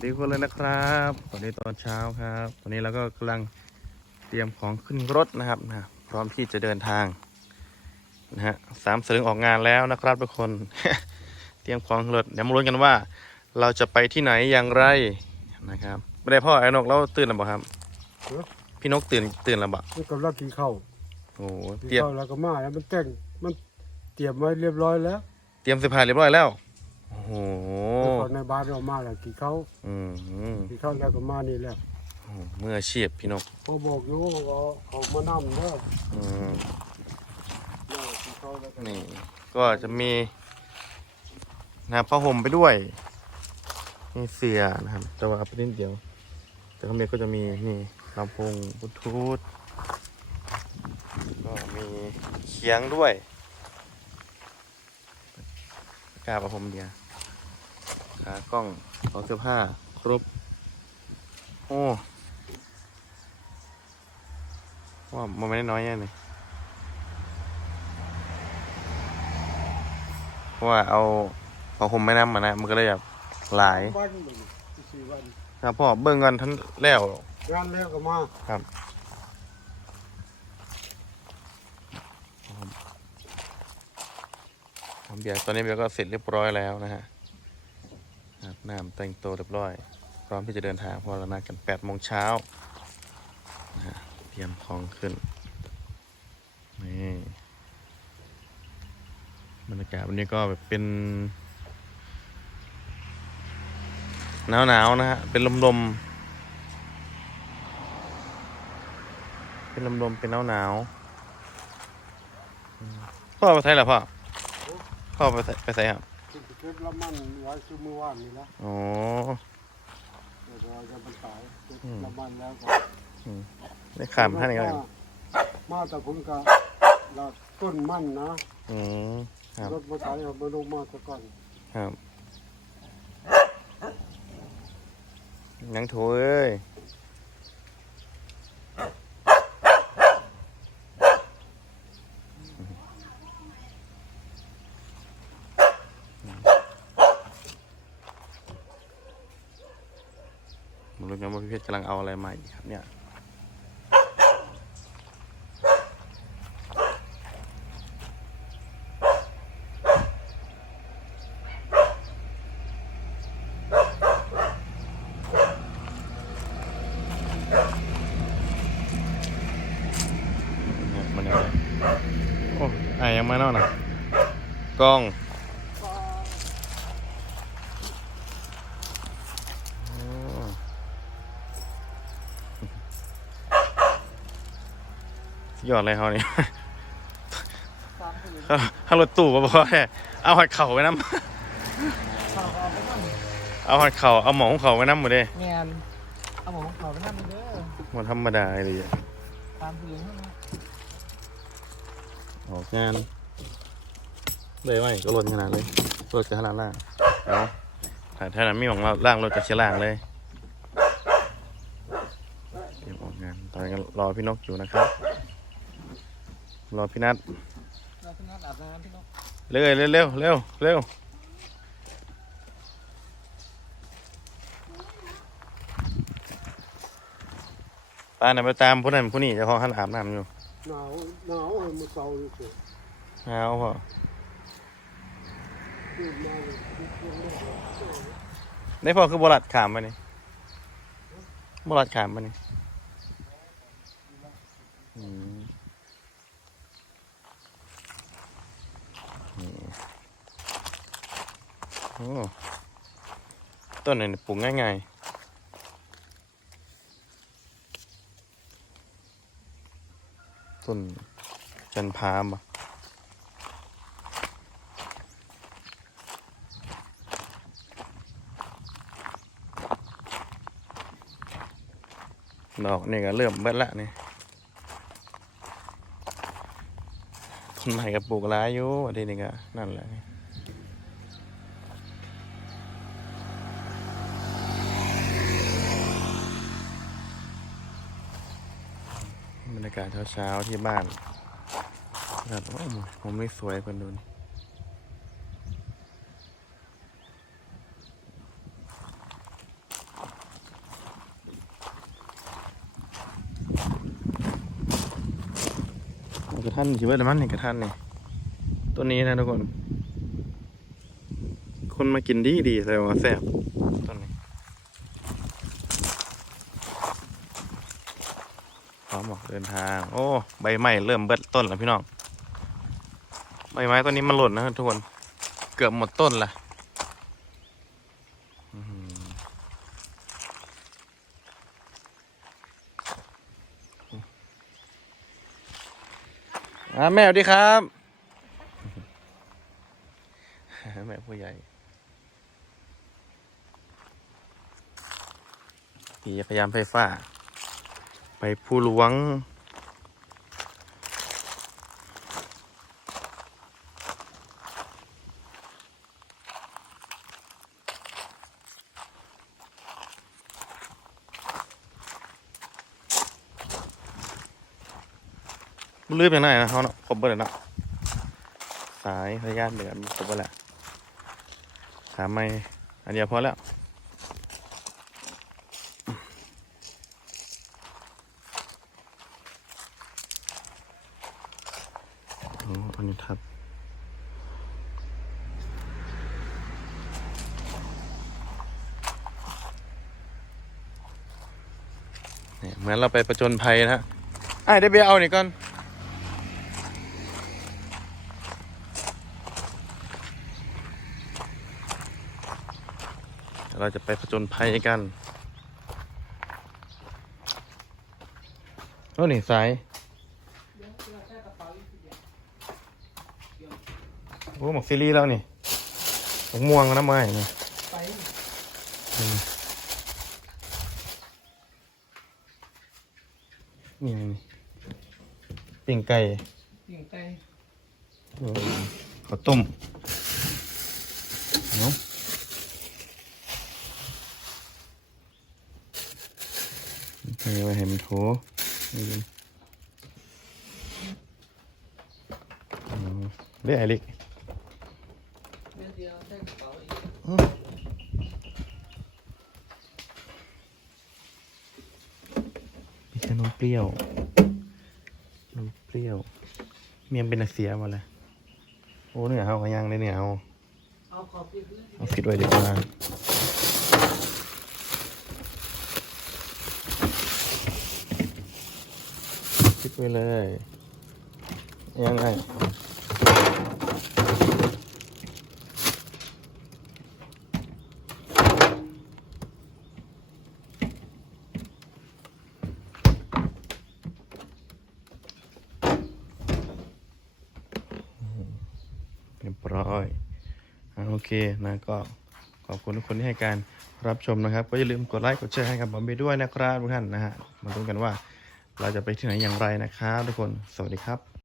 สดีทุกคนเลยนะครับ ตอนนี้ตอนเช้าครับ ตอนนี้เราก็กำลังเตรียมของขึ้นรถนะครับนะพร้อมที่จะเดินทางนะฮะสามสลึงออกงานแล้วนะครับทุกคน เตรียมของขึ้นรถเดี๋ยวมาลุ้นกันว่า เราจะไปที่ไหนอย่างไรนะครับไม่ได้พ่อไอ้นกเราตื่นแล้วบ่ครับเออพี่นกตื่นตื่นแล้วบ่มันกำลังกินข้าวโอ้โหกินเตรียมข้าวแล้วก็มาแล้วมันแต่งมันเตรียมไว้เรียบร้อยแล้ว เตรียมเสื้อผ้าเรียบร้อยแล้ว โอ้โหแล้วก็ในบ้านเรามาแล้วกินข้าวอืมกินข้าวแล้วก็มานี่แหละโอ้โหมืออาชีพพี่นกพอบอกอยู่ว่าเขามานำเด้ออืมแล้วกินข้าวแล้วก็นี่ก็จะมีนะครับผ้าห่มไปด้วยนี่เสียนะครับแต่ว่าเอาไปนิดเดียว แต่ข้างในก็จะมีนี่ลำโพงบลูทูธก็มีเคียงด้วย กาประผมเดียวขากล้องของเสื้อผ้าครบ โอ้ว่ามันไม่ได้น้อยแน่เลยเพราะว่าเอาเอาห่มแม่น้ำมานะ มันก็เลยแบบหลายวันหนึ่งสี่วันครับพ่อเบิ่งกันท่านแล้วงานแล้วก็มา ทำเบียร์ตอนนี้เบียร์ก็เสร็จเรียบร้อยแล้วนะฮะอาบน้ำแต่งตัวเรียบร้อย พร้อมที่จะเดินทางเพราะเรานัดกันแปดโมงเช้านะฮะเตรียมของขึ้นนี่บรรยากาศวันนี้ก็แบบเป็นหนาวหนาวๆนะฮะเป็นลมลมๆเป็นลมลมๆเป็นหนาวหนาวๆพ่อไปไทยเหรอพ่อ พ่อไปไสไปใส่ครับคุณเก็บละมันไว้ซื้อมือว่านนี่ละอ๋อ เดี๋ยวเราจะมันตายเก็บอืมละมันแล้วก็ได้ขามท่านอีกแล้วมามาแต่ผมก็ละต้นมันนะอืมครับรถมาไถเอามาลงมาซะก่อนครับยังโถเอ้ย ไมันรู้กันว่าพี่เพชรกำลังเอาอะไรมาอีกครับเนี่ยมันยังไงโอ้ไอยังมาเนาะนะกล้องโอ้สุด ยอดเลยเขานี่ถ้าถ้ารถตู้มาบอกว่าเอาหัดเข่าไว้น้ำเอาหัดเข่าเอาหมองเข่าไว้น้ำหมดเลยแงนเอาหมอของเขาไปนั่งเด้อหมดธรรมดาเลยอะตามผู้หญิงให้นะออกงานเลยไหมก็ลนขนาดเลยรถจะขนาดล่างเอาถ้าถ้านั้นไม่ของเราล่างรถจะเชียร์ล่างเลยเตรียมออกงานตอนนี้ก็รอพี่นกอยู่นะครับ รอพี่นัทเราพี่นัดอาบน้ำพี่นกเร็วเร็วเร็วเร็วเร็วป้าน่ะไปตามผู้นั้นผู้นี้เจะของขันอาบน้ำอยู่หนาวหนาวให้มือเสาอยู่สิเอาพอตื่นมาเลยได้พอคือบรัดขามไปนี่บรัดขามไปนี่อืมนี่ โอ้ต้นนี้ปลูกง่ายๆต้นจันพามอะดอกนี่ก็เริ่มเบิดละนี่คนใหม่ก็ปลูกหลายอยู่อันนี้นี่ก็นั่นแหละ รากาศเช้าๆที่บ้านแบบโอ้ผมไม่สวยคนนู้นกระท่านชิเวอร์มันนี่กระท่านนี่ตัวนี้นะทุกคน คนมากินดีดีเลยว่าแซ่บ พร้อมอกเดินทาง โอ้ใบไม้เริ่มเบิดต้นแล้วพี่น้องใบไม้ต้นนี้มันหล่นนะทุกคน เกือบหมดต้นละอ่าแม่สวัสดีครับแม่ผู้ใหญ่ขี่จักรยานไฟฟ้า ไปผู้หลวงมันลืมอย่างไรนะเขาเนาะครบเบอร์เนาะสายระยะเหลือผมบเบอร์แหละขาไม่อันเดียวพอแล้วโอ้อันนี้ทับ เนี่ยเหมือนเราไปประจนภัยนะฮะไอ้ายได้ไปเอานี่ก่อน เราจะไปผจญภัยกัน โอ้นี่สาย โอ้หมกซีรีส์แล้วนี่หมกม่วงน้ำไม้นี่ไปนี่นี่ปิ้งไก่ปิ่งไก่โอ้ข้าวต้มเนาะใส่ไว้ให้มันโถนี่อืมเรียกไอเล็ก เดี๋ยวเดียวใส่กระเป๋าอีก มีแค่นมเปรี้ยวนมเปรี้ยว เมียมเป็นอาเซียมาเลยโอ้เนี่ยเอาขยังเลยเนี่ยเอาเอาปิดเลยเอาฟิตไว้ดีกว่าฟิตไว้เลยยังไงเรียบร้อยโอเคนะก็ขอบคุณทุกคนที่ให้การรับชมนะครับ ก็อย่าลืมกดไลค์กดแชร์ให้กับบอมไปด้วยนะครับทุกท่านนะฮะมาดูกันว่าเราจะไปที่ไหนอย่างไรนะครับทุกคนสวัสดีครับ